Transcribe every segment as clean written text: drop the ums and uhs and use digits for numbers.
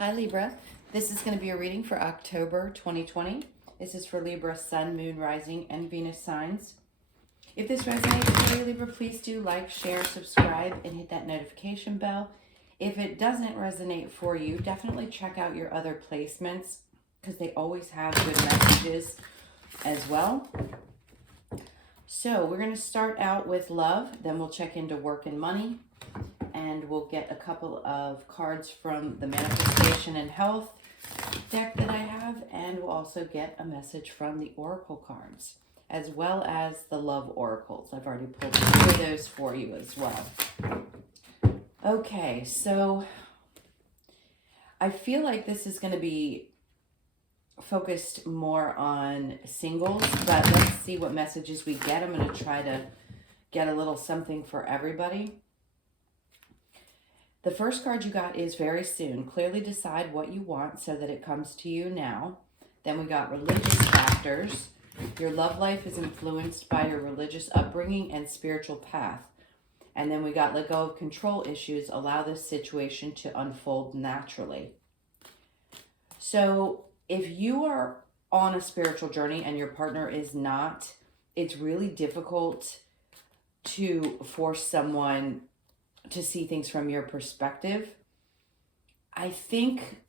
Hi Libra, this is going to be a reading for October 2020. This is for Libra, Sun, Moon, Rising, and Venus signs. If this resonates with you, Libra, please do like, share, subscribe, and hit that notification bell. If it doesn't resonate for you, definitely check out your other placements because they always have good messages as well. So we're going to start out with love, then we'll check into work and money, and we'll get a couple of cards from the Manifestation and Health deck that I have, and we'll also get a message from the Oracle cards, as well as the Love Oracles. I've already pulled 2 of those for you as well. Okay, so I feel like this is going to be focused more on singles, but let's see what messages we get. I'm going to try to get a little something for everybody. The first card you got is very soon. Clearly decide what you want so that it comes to you now. Then we got religious chapters. Your love life is influenced by your religious upbringing and spiritual path. And then we got let go of control issues. Allow this situation to unfold naturally. So if you are on a spiritual journey and your partner is not, it's really difficult to force someone to see things from your perspective. I think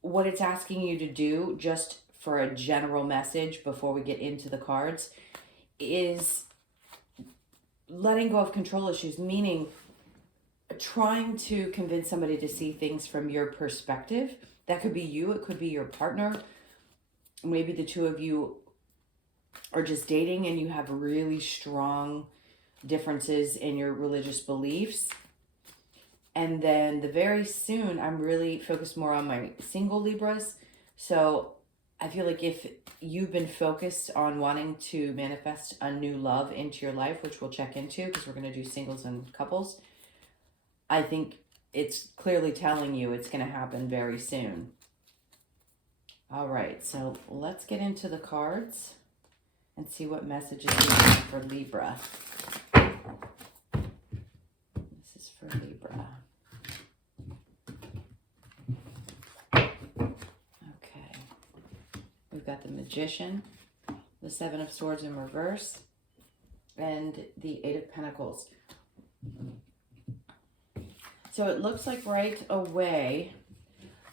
what it's asking you to do, just for a general message before we get into the cards, is letting go of control issues, meaning trying to convince somebody to see things from your perspective. That could be you, it could be your partner. Maybe the two of you are just dating and you have really strong differences in your religious beliefs. And then the very soon, I'm really focused more on my single Libras. So I feel like if you've been focused on wanting to manifest a new love into your life, which we'll check into because we're going to do singles and couples, I think it's clearly telling you it's going to happen very soon. All right, so let's get into the cards and see what messages we have for Libra. This is for Libra. Okay. We've got the Magician, the Seven of Swords in reverse, and the Eight of Pentacles. So it looks like right away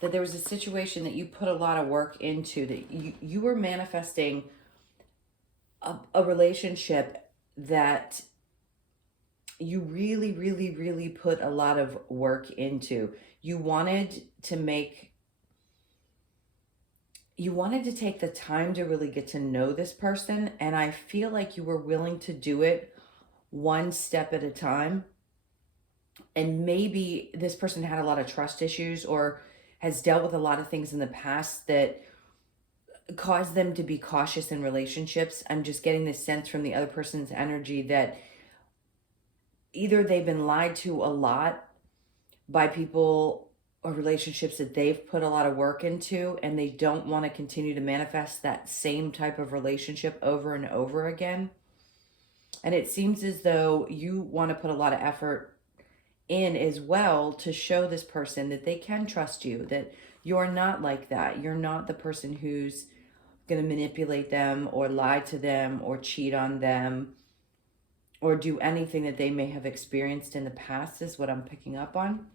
that there was a situation that you put a lot of work into, that you were manifesting a relationship that you really, really, really put a lot of work into. You wanted to take the time to really get to know this person, and I feel like you were willing to do it one step at a time. And maybe this person had a lot of trust issues or has dealt with a lot of things in the past that caused them to be cautious in relationships. I'm just getting this sense from the other person's energy that either they've been lied to a lot by people or relationships that they've put a lot of work into, and they don't want to continue to manifest that same type of relationship over and over again. And it seems as though you want to put a lot of effort in as well to show this person that they can trust you, that you're not like that. You're not the person who's going to manipulate them or lie to them or cheat on them or do anything that they may have experienced in the past, is what I'm picking up on.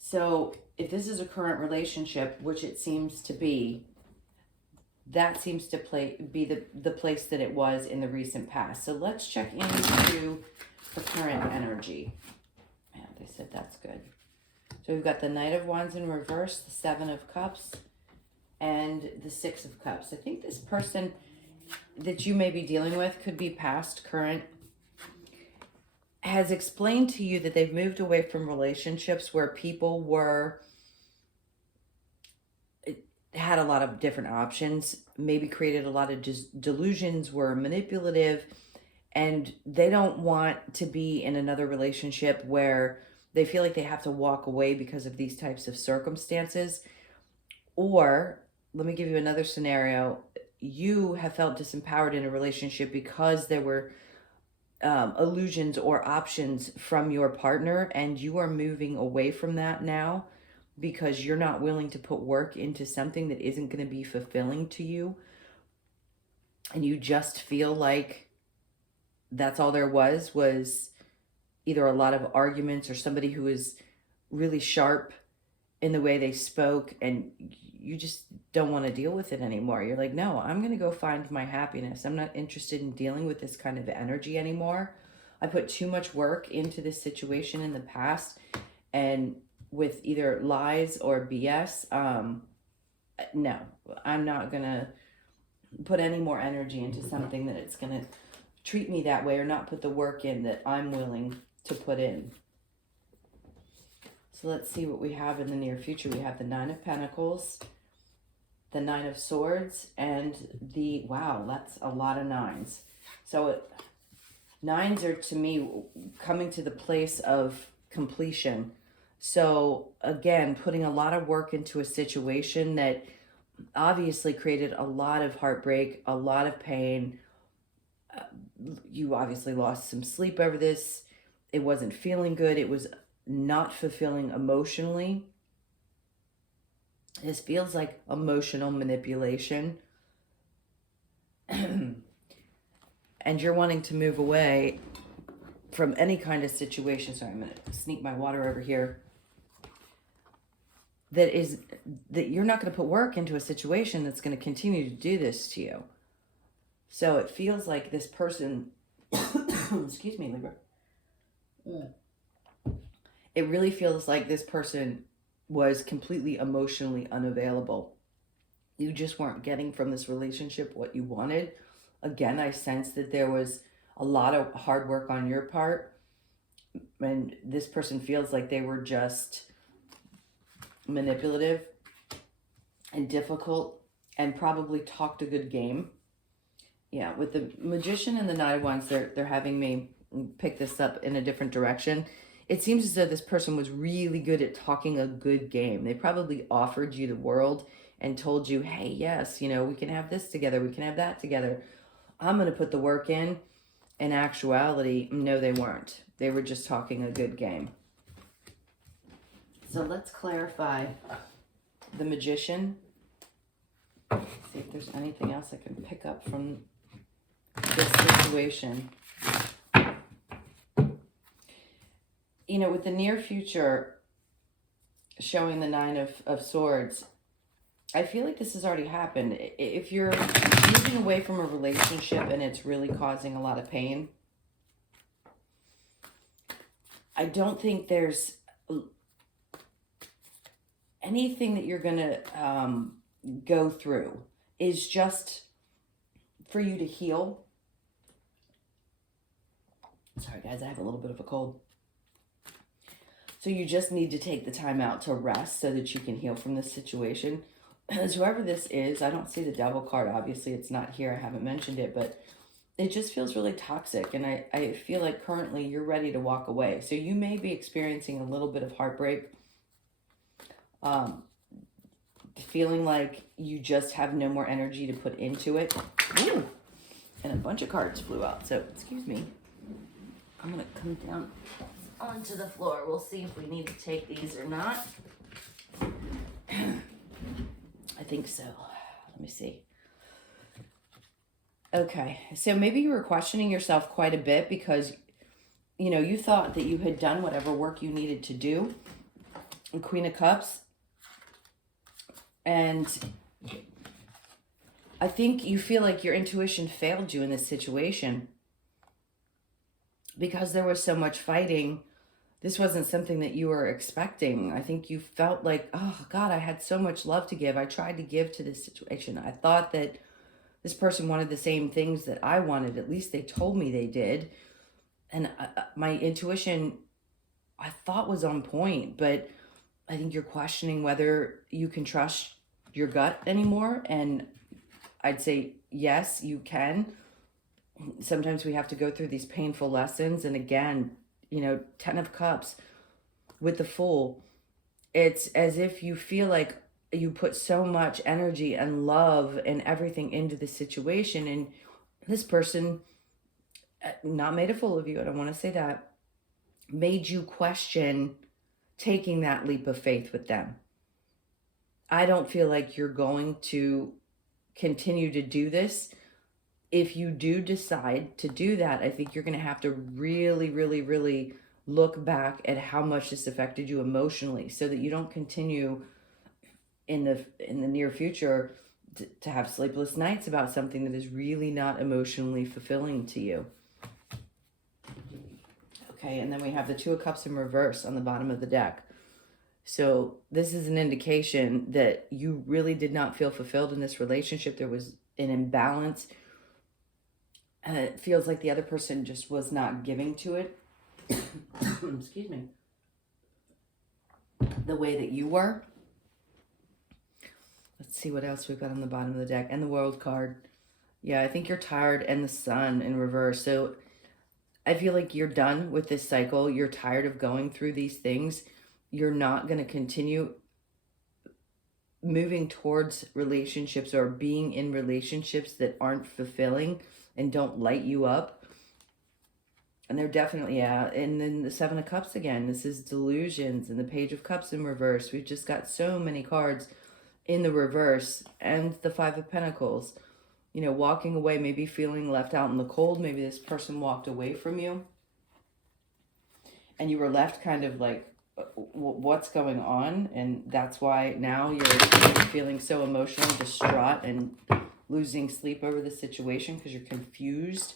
So if this is a current relationship, which it seems to be, that seems to be the place that it was in the recent past. So let's check into the current energy. Yeah, they said that's good. So we've got the Knight of Wands in reverse, the Seven of Cups, and the Six of Cups. I think this person that you may be dealing with, could be past, current, has explained to you that they've moved away from relationships where people had a lot of different options, maybe created a lot of delusions, were manipulative, and they don't want to be in another relationship where they feel like they have to walk away because of these types of circumstances. Or, let me give you another scenario. You have felt disempowered in a relationship because there were illusions or options from your partner, and you are moving away from that now because you're not willing to put work into something that isn't going to be fulfilling to you, and you just feel like that's all there was either a lot of arguments or somebody who is really sharp in the way they spoke, and you just don't want to deal with it anymore. You're like, no, I'm going to go find my happiness. I'm not interested in dealing with this kind of energy anymore. I put too much work into this situation in the past, and with either lies or BS, no, I'm not going to put any more energy into something that it's going to treat me that way or not put the work in that I'm willing to put in. So let's see what we have in the near future. We have the Nine of Pentacles, the Nine of Swords, and the, wow, that's a lot of nines. So nines are, to me, coming to the place of completion. So again, putting a lot of work into a situation that obviously created a lot of heartbreak, a lot of pain. You obviously lost some sleep over this. It wasn't feeling good. It was not fulfilling emotionally. This feels like emotional manipulation. And you're wanting to move away from any kind of situation. Sorry, I'm going to sneak my water over here. That you're not going to put work into a situation that's going to continue to do this to you. So it feels like this person, excuse me, Libra. It really feels like this person was completely emotionally unavailable. You just weren't getting from this relationship what you wanted. Again, I sense that there was a lot of hard work on your part, and this person feels like they were just manipulative and difficult and probably talked a good game. Yeah, with the Magician and the Knight of Wands, they're having me pick this up in a different direction. It seems as though this person was really good at talking a good game. They probably offered you the world and told you, hey, yes, you know, we can have this together, we can have that together. I'm going to put the work in. In actuality, no, they weren't. They were just talking a good game. So let's clarify the Magician. See if there's anything else I can pick up from this situation. You know, with the near future showing the Nine of Swords, I feel like this has already happened. If you're moving away from a relationship and it's really causing a lot of pain, I don't think there's anything that you're going to go through is just for you to heal. Sorry, guys, I have a little bit of a cold. So you just need to take the time out to rest so that you can heal from this situation. As whoever this is, I don't see the Devil card. Obviously, it's not here. I haven't mentioned it, but it just feels really toxic. And I feel like currently you're ready to walk away. So you may be experiencing a little bit of heartbreak. Feeling like you just have no more energy to put into it. Ooh, and a bunch of cards flew out. So, excuse me. I'm going to come down onto the floor. We'll see if we need to take these or not. I think so. Let me see. Okay, so maybe you were questioning yourself quite a bit because, you know, you thought that you had done whatever work you needed to do. Queen of Cups. And I think you feel like your intuition failed you in this situation because there was so much fighting. This wasn't something that you were expecting. I think you felt like, oh, God, I had so much love to give. I tried to give to this situation. I thought that this person wanted the same things that I wanted. At least they told me they did. And my intuition, I thought, was on point. But I think you're questioning whether you can trust your gut anymore. And I'd say, yes, you can. Sometimes we have to go through these painful lessons. And again, you know, 10 of Cups with the Fool, it's as if you feel like you put so much energy and love and everything into the situation, and this person, not made a fool of you, I don't want to say that, made you question taking that leap of faith with them. I don't feel like you're going to continue to do this. If you do decide to do that, I think you're going to have to really, really, really look back at how much this affected you emotionally, so that you don't continue in the near future to have sleepless nights about something that is really not emotionally fulfilling to you. Okay, and then we have the Two of Cups in reverse on the bottom of the deck. So this is an indication that you really did not feel fulfilled in this relationship. There was an imbalance, and it feels like the other person just was not giving to it. Excuse me. The way that you were. Let's see what else we've got on the bottom of the deck. And the World card. Yeah, I think you're tired, and the Sun in reverse. So I feel like you're done with this cycle. You're tired of going through these things. You're not going to continue moving towards relationships or being in relationships that aren't fulfilling and don't light you up. And they're definitely, yeah. And then the Seven of Cups again. This is delusions, and the Page of Cups in reverse. We've just got so many cards in the reverse. And the Five of Pentacles. You know, walking away, maybe feeling left out in the cold. Maybe this person walked away from you, and you were left kind of like, what's going on? And that's why now you're feeling so emotionally distraught and losing sleep over the situation, because you're confused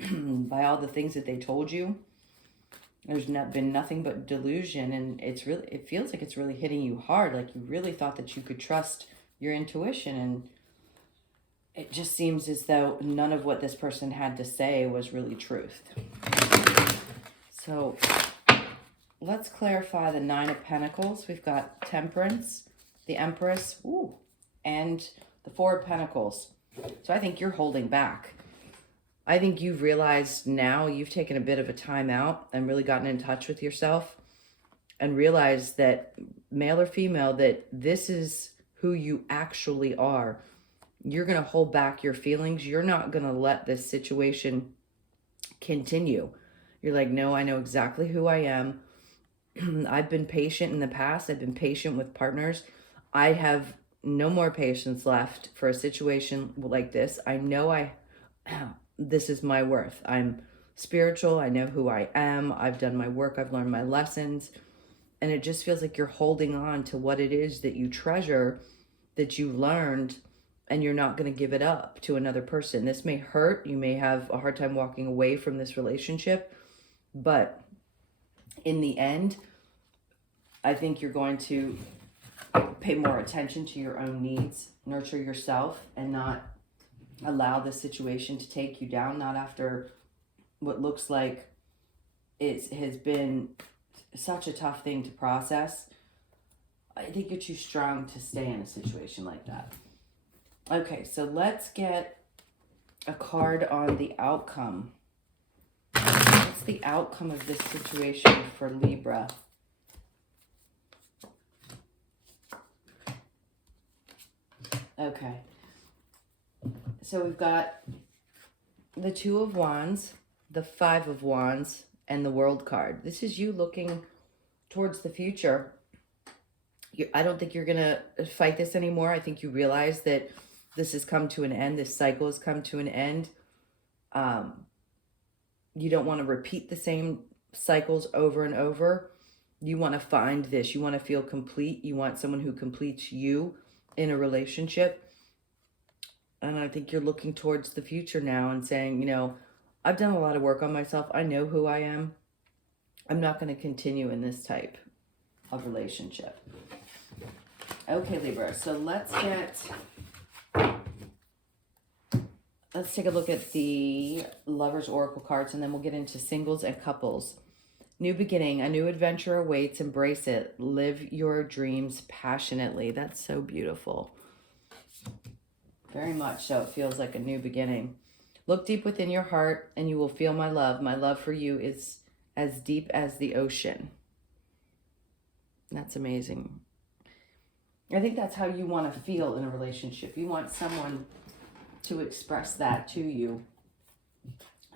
by all the things that they told you. There's been nothing but delusion, and it feels like it's really hitting you hard. Like you really thought that you could trust your intuition, and it just seems as though none of what this person had to say was really truth. So let's clarify the Nine of Pentacles. We've got Temperance, the Empress, and the Four of Pentacles. So I think you're holding back. I think you've realized now, you've taken a bit of a time out and really gotten in touch with yourself and realized that, male or female, that this is who you actually are. You're going to hold back your feelings. You're not going to let this situation continue. You're like, no, I know exactly who I am. I've been patient in the past. I've been patient with partners. I have no more patience left for a situation like this. I know this is my worth. I'm spiritual. I know who I am. I've done my work. I've learned my lessons. And it just feels like you're holding on to what it is that you treasure, that you learned, and you're not going to give it up to another person. This may hurt. You may have a hard time walking away from this relationship. But in the end, I think you're going to pay more attention to your own needs, nurture yourself, and not allow this situation to take you down, not after what looks like it has been such a tough thing to process. I think you're too strong to stay in a situation like that. Okay, so let's get a card on the outcome. What's the outcome of this situation for Libra? Okay. So we've got the Two of Wands, the Five of Wands, and the World card. This is you looking towards the future. I don't think you're going to fight this anymore. I think you realize that this has come to an end. This cycle has come to an end. You don't want to repeat the same cycles over and over. You want to find this. You want to feel complete. You want someone who completes you in a relationship. And I think you're looking towards the future now and saying, you know, I've done a lot of work on myself. I know who I am. I'm not going to continue in this type of relationship. Okay, Libra. So let's take a look at the Lover's Oracle cards, and then we'll get into singles and couples. New beginning, a new adventure awaits. Embrace it. Live your dreams passionately. That's so beautiful. Very much so. It feels like a new beginning. Look deep within your heart and you will feel my love. My love for you is as deep as the ocean. That's amazing. I think that's how you want to feel in a relationship. You want someone to express that to you.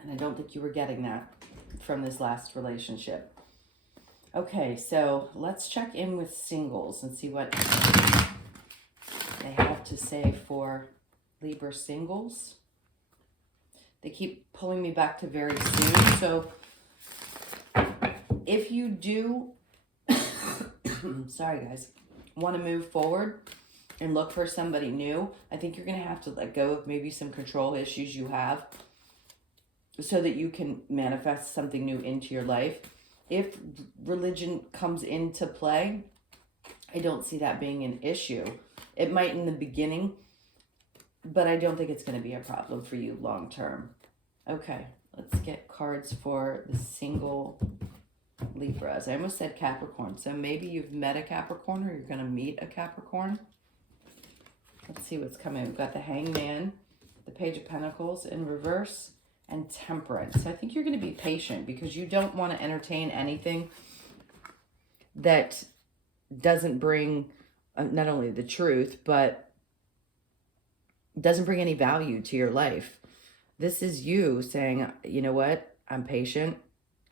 And I don't think you were getting that from this last relationship. Okay, so let's check in with singles and see what they have to say for Libra Singles. They keep pulling me back to very soon. So if you do, sorry guys, want to move forward and look for somebody new, I think you're going to have to let go of maybe some control issues you have so that you can manifest something new into your life. If religion comes into play, I don't see that being an issue. It might in the beginning, but I don't think it's going to be a problem for you long term. Okay, let's get cards for the single Libras. I almost said Capricorn. So maybe you've met a Capricorn or you're going to meet a Capricorn. Let's see what's coming. We've got the Hangman, the Page of Pentacles in reverse, and Temperance. So I think you're going to be patient because you don't want to entertain anything that doesn't bring not only the truth, but doesn't bring any value to your life. This is you saying, you know what? I'm patient.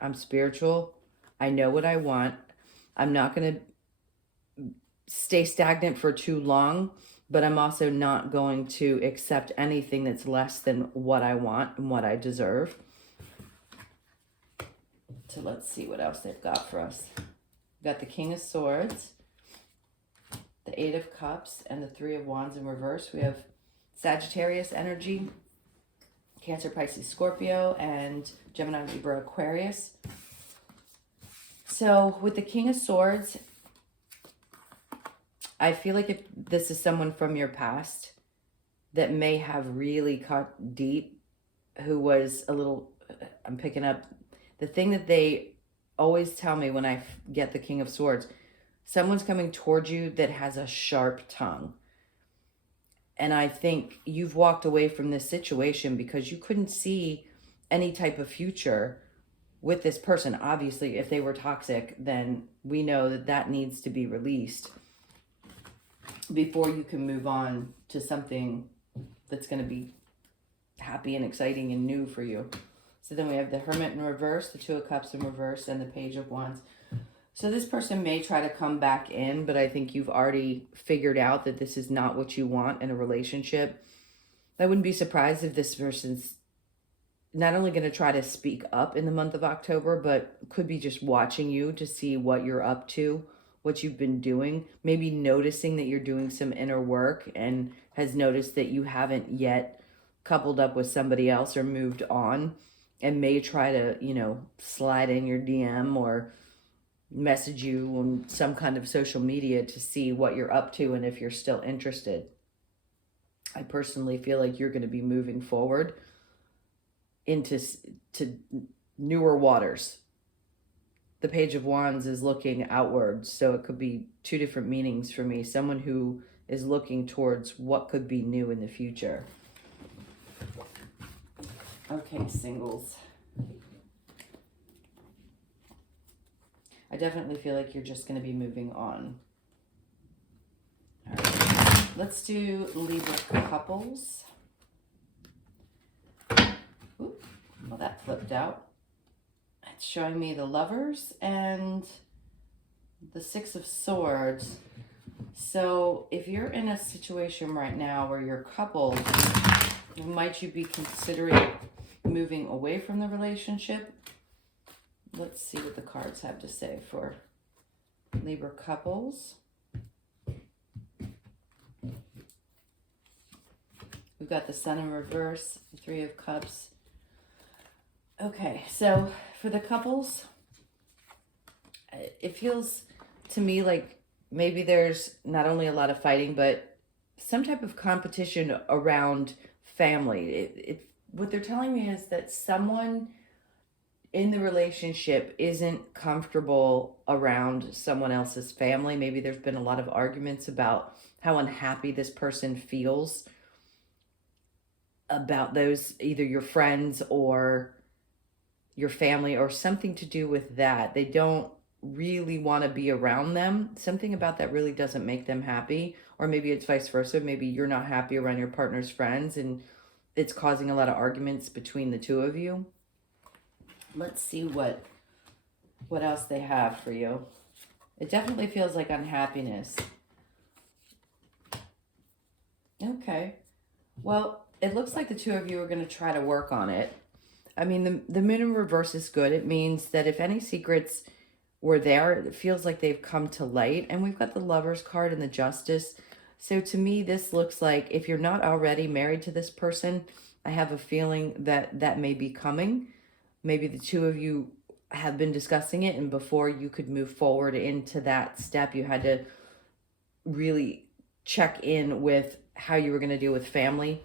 I'm spiritual. I know what I want. I'm not going to stay stagnant for too long, but I'm also not going to accept anything that's less than what I want and what I deserve. So let's see what else they've got for us. We've got the King of Swords, the Eight of Cups, and the Three of Wands in reverse. We have Sagittarius energy, Cancer, Pisces, Scorpio, and Gemini, Libra, Aquarius. So with the King of Swords, I feel like if this is someone from your past that may have really cut deep, who was a little, I'm picking up the thing that they always tell me when I get the King of Swords, someone's coming towards you that has a sharp tongue. And I think you've walked away from this situation because you couldn't see any type of future with this person. Obviously, if they were toxic, then we know that that needs to be released before you can move on to something that's going to be happy and exciting and new for you. So then we have the Hermit in reverse, the Two of Cups in reverse, and the Page of Wands. So this person may try to come back in, but I think you've already figured out that this is not what you want in a relationship. I wouldn't be surprised if this person's not only going to try to speak up in the month of October, but could be just watching you to see what you're up to, what you've been doing, maybe noticing that you're doing some inner work and has noticed that you haven't yet coupled up with somebody else or moved on, and may try to, you know, slide in your DM or message you on some kind of social media to see what you're up to and if you're still interested. I personally feel like you're going to be moving forward into newer waters. The Page of Wands is looking outwards, so it could be two different meanings for me. Someone who is looking towards what could be new in the future. Okay, singles. I definitely feel like you're just going to be moving on. All right. Let's do Libra couples. Oop, well, that flipped out. It's showing me the Lovers and the Six of Swords. So if you're in a situation right now where you're coupled, might you be considering moving away from the relationship? Let's see what the cards have to say for Libra couples. We've got the Sun in reverse, the Three of Cups. Okay, so for the couples, it feels to me like maybe there's not only a lot of fighting, but some type of competition around family. What they're telling me is that someone in the relationship isn't comfortable around someone else's family. Maybe there's been a lot of arguments about how unhappy this person feels about those, either your friends or your family, or something to do with that. They don't really want to be around them. Something about that really doesn't make them happy. Or maybe it's vice versa. Maybe you're not happy around your partner's friends and it's causing a lot of arguments between the two of you. Let's see what else they have for you. It definitely feels like unhappiness. Okay. Well, it looks like the two of you are going to try to work on it. I mean, the moon in reverse is good. It means that if any secrets were there, it feels like they've come to light. And we've got the Lovers card and the Justice. So to me, this looks like if you're not already married to this person, I have a feeling that that may be coming. Maybe the two of you have been discussing it, and before you could move forward into that step, you had to really check in with how you were going to deal with family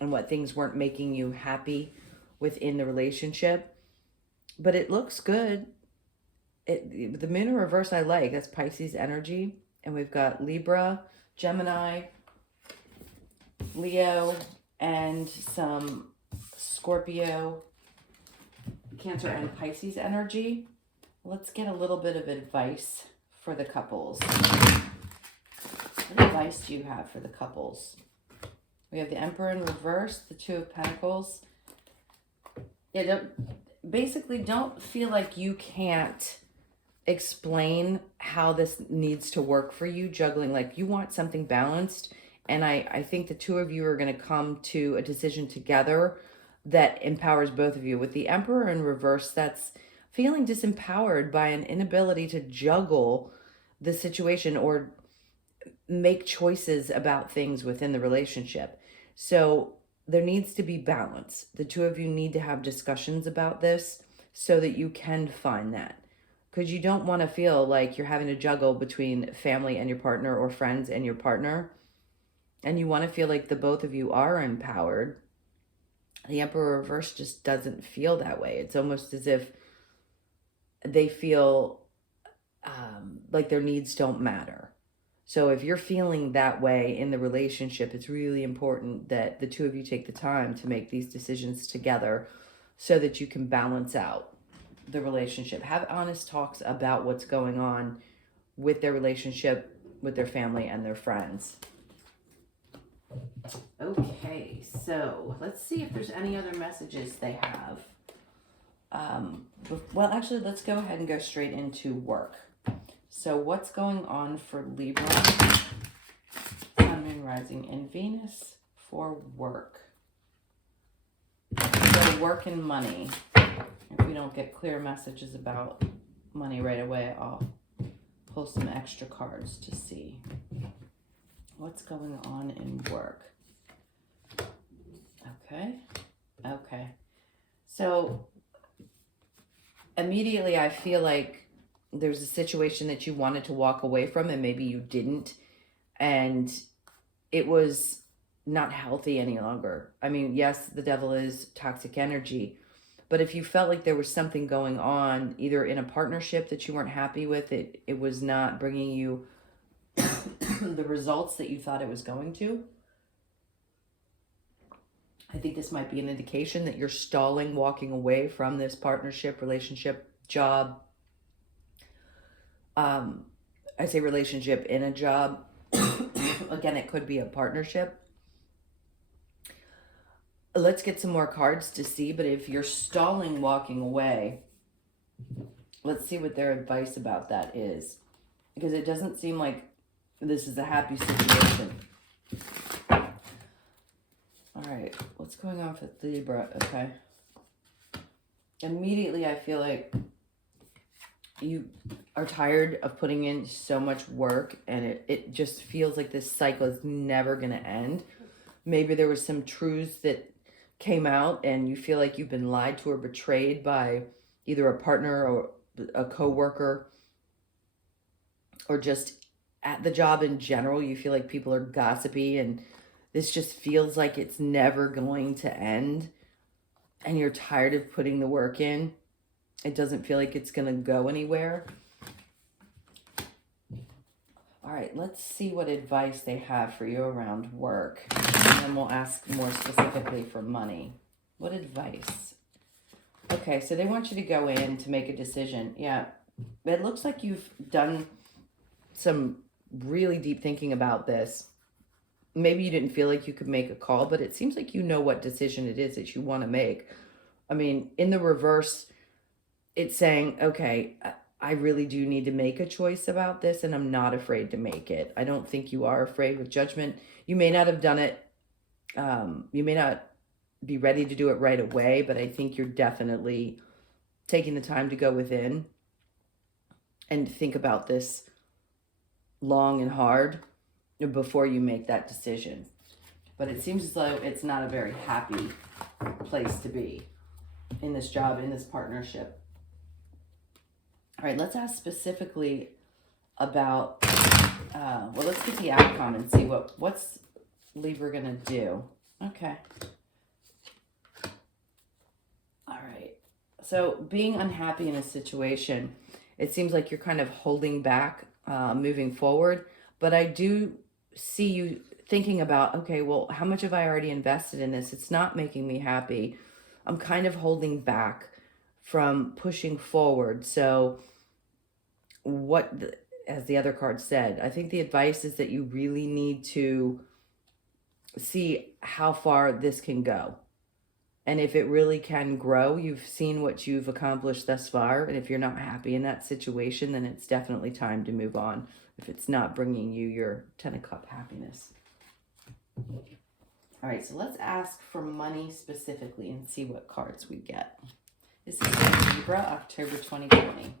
and what things weren't making you happy within the relationship. But it looks good. The moon in reverse I like. That's Pisces energy. And we've got Libra, Gemini, Leo, and some Scorpio, Cancer, and Pisces energy. Let's get a little bit of advice for the couples. What advice do you have for the couples? We have the Emperor in reverse, the Two of Pentacles. Yeah, don't feel like you can't explain how this needs to work for you, juggling. Like, you want something balanced, and I think the two of you are going to come to a decision together that empowers both of you. With the Emperor in reverse, that's feeling disempowered by an inability to juggle the situation or make choices about things within the relationship. So there needs to be balance. The two of you need to have discussions about this so that you can find that. Because you don't want to feel like you're having to juggle between family and your partner or friends and your partner. And you want to feel like the both of you are empowered. The Emperor reverse just doesn't feel that way. It's almost as if they feel like their needs don't matter. So if you're feeling that way in the relationship, it's really important that the two of you take the time to make these decisions together so that you can balance out the relationship. Have honest talks about what's going on with their relationship, with their family, and their friends. Okay, so let's see if there's any other messages they have. Well, actually, let's go ahead and go straight into work. So what's going on for Libra, Sun, Moon, Rising, and Venus for work? So work and money. If we don't get clear messages about money right away, I'll pull some extra cards to see what's going on in work. Okay. So immediately I feel like there's a situation that you wanted to walk away from and maybe you didn't, and it was not healthy any longer. I mean, yes, the devil is toxic energy, but if you felt like there was something going on either in a partnership that you weren't happy with, it was not bringing you the results that you thought it was going to, I think this might be an indication that you're stalling walking away from this partnership, relationship, job. I say relationship in a job. Again, it could be a partnership. Let's get some more cards to see, but if you're stalling walking away, let's see what their advice about that is. Because it doesn't seem like this is a happy situation. All right, what's going on with Libra? Okay. Immediately, I feel like you are tired of putting in so much work, and it just feels like this cycle is never going to end. Maybe there was some truths that came out, and you feel like you've been lied to or betrayed by either a partner or a coworker, or just at the job in general. You feel like people are gossipy, and this just feels like it's never going to end, and you're tired of putting the work in. It doesn't feel like it's going to go anywhere. All right, let's see what advice they have for you around work. And then we'll ask more specifically for money. What advice? Okay, so they want you to go in to make a decision. Yeah, it looks like you've done some really deep thinking about this. Maybe you didn't feel like you could make a call, but it seems like you know what decision it is that you want to make. I mean, in the reverse, it's saying, okay, I really do need to make a choice about this, and I'm not afraid to make it. I don't think you are afraid with judgment. You may not have done it. You may not be ready to do it right away, but I think you're definitely taking the time to go within and think about this long and hard before you make that decision. But it seems as though it's not a very happy place to be in this job, in this partnership. All right, let's ask specifically about, well, let's get the outcome and see what's Libra going to do. Okay. All right. So being unhappy in a situation, it seems like you're kind of holding back moving forward. But I do see you thinking about, okay, well, how much have I already invested in this? It's not making me happy. I'm kind of holding back from pushing forward. So as the other card said, I think the advice is that you really need to see how far this can go. And if it really can grow, you've seen what you've accomplished thus far. And if you're not happy in that situation, then it's definitely time to move on if it's not bringing you your 10 of Cup happiness. All right, so let's ask for money specifically and see what cards we get. This is for Libra, October 2020.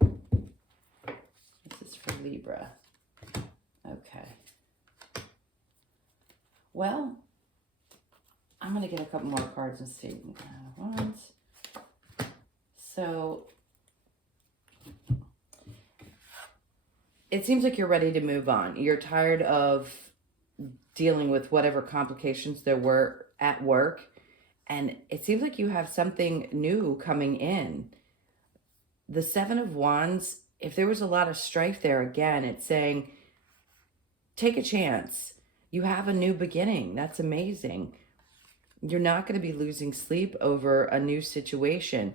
This is for Libra. Okay. Well, I'm going to get a couple more cards and see. So it seems like you're ready to move on. You're tired of dealing with whatever complications there were at work. And it seems like you have something new coming in. The Seven of Wands, if there was a lot of strife there, again, it's saying, take a chance. You have a new beginning. That's amazing. You're not going to be losing sleep over a new situation.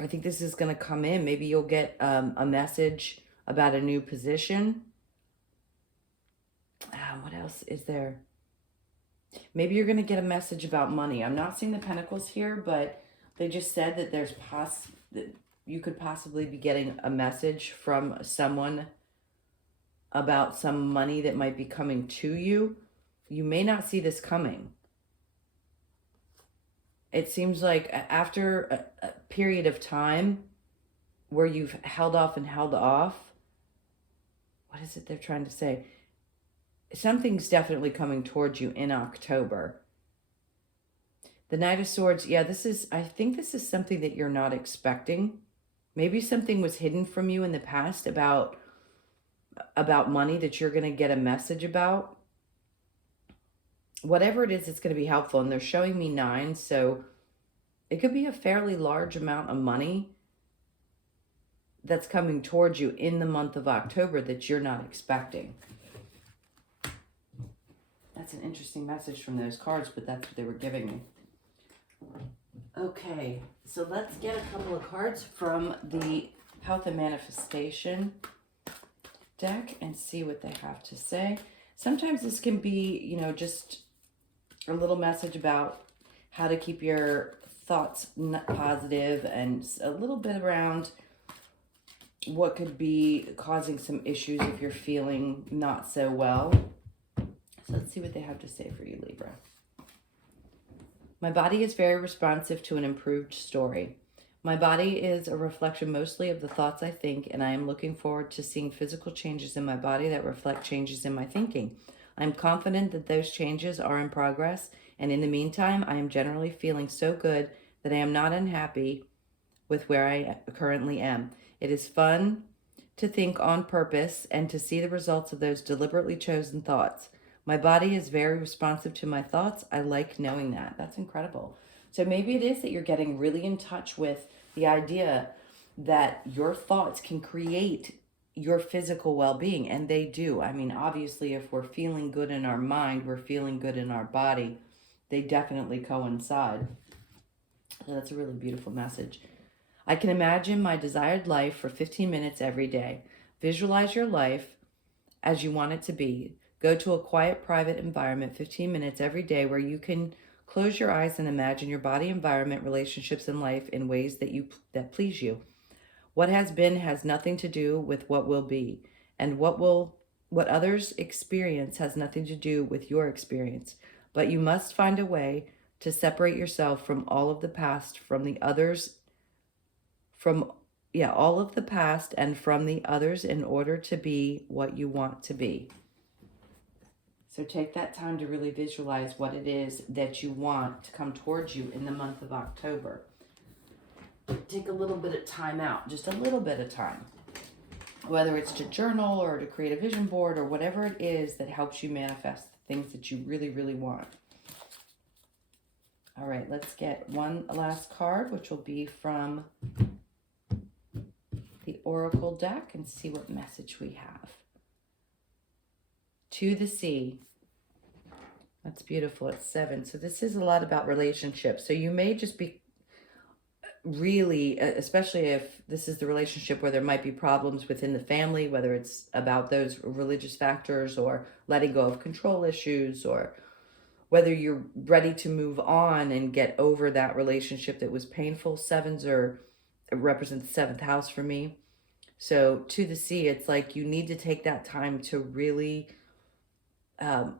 I think this is going to come in. Maybe you'll get a message about a new position. What else is there? Maybe you're going to get a message about money. I'm not seeing the Pentacles here, but they just said that that you could possibly be getting a message from someone about some money that might be coming to you. You may not see this coming. It seems like after a period of time where you've held off and held off, what is it they're trying to say? Something's definitely coming towards you in October. The Knight of Swords, yeah, I think this is something that you're not expecting. Maybe something was hidden from you in the past about money that you're going to get a message about. Whatever it is, it's going to be helpful. And they're showing me 9, so it could be a fairly large amount of money that's coming towards you in the month of October that you're not expecting. That's an interesting message from those cards, but that's what they were giving me. Okay, so let's get a couple of cards from the Health and Manifestation deck and see what they have to say. Sometimes this can be, just a little message about how to keep your thoughts positive and a little bit around what could be causing some issues if you're feeling not so well. So let's see what they have to say for you, Libra. My body is very responsive to an improved story. My body is a reflection mostly of the thoughts I think, and I am looking forward to seeing physical changes in my body that reflect changes in my thinking. I am confident that those changes are in progress, and in the meantime, I am generally feeling so good that I am not unhappy with where I currently am. It is fun to think on purpose and to see the results of those deliberately chosen thoughts. My body is very responsive to my thoughts. I like knowing that. That's incredible. So maybe it is that you're getting really in touch with the idea that your thoughts can create your physical well-being, and they do. I mean, obviously, if we're feeling good in our mind, we're feeling good in our body. They definitely coincide. So that's a really beautiful message. I can imagine my desired life for 15 minutes every day. Visualize your life as you want it to be. Go to a quiet, private environment 15 minutes every day where you can close your eyes and imagine your body, environment, relationships, and life in ways that please you. What has been has nothing to do with what will be, and what others experience has nothing to do with your experience. But you must find a way to separate yourself from all of the past, from the others, from all of the past and from the others in order to be what you want to be. So take that time to really visualize what it is that you want to come towards you in the month of October. Take a little bit of time out, just a little bit of time, whether it's to journal or to create a vision board or whatever it is that helps you manifest the things that you really, really want. All right, let's get one last card, which will be from the Oracle deck, and see what message we have. To the Sea. That's beautiful. It's 7. So this is a lot about relationships. So you may just be really, especially if this is the relationship where there might be problems within the family, whether it's about those religious factors or letting go of control issues, or whether you're ready to move on and get over that relationship that was painful. Sevens represent the 7th house for me. So to the Sea, it's like you need to take that time to really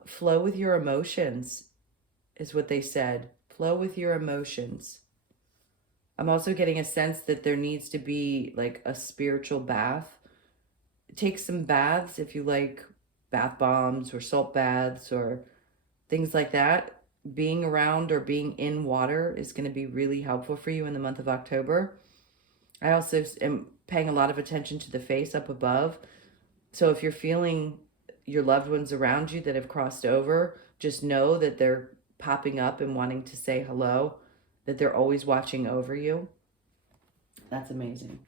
flow with your emotions, is what they said. Flow with your emotions. I'm also getting a sense that there needs to be like a spiritual bath. Take some baths if you like bath bombs or salt baths or things like that. Being around or being in water is going to be really helpful for you in the month of October. I also am paying a lot of attention to the face up above. So if you're feeling your loved ones around you that have crossed over, just know that they're popping up and wanting to say hello, that they're always watching over you. That's amazing.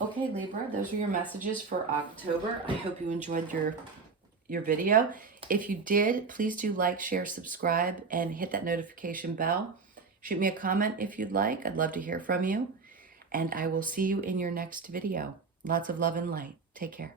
Okay, Libra, those are your messages for October. I hope you enjoyed your video. If you did, please do like, share, subscribe, and hit that notification bell. Shoot me a comment if you'd like. I'd love to hear from you. And I will see you in your next video. Lots of love and light. Take care.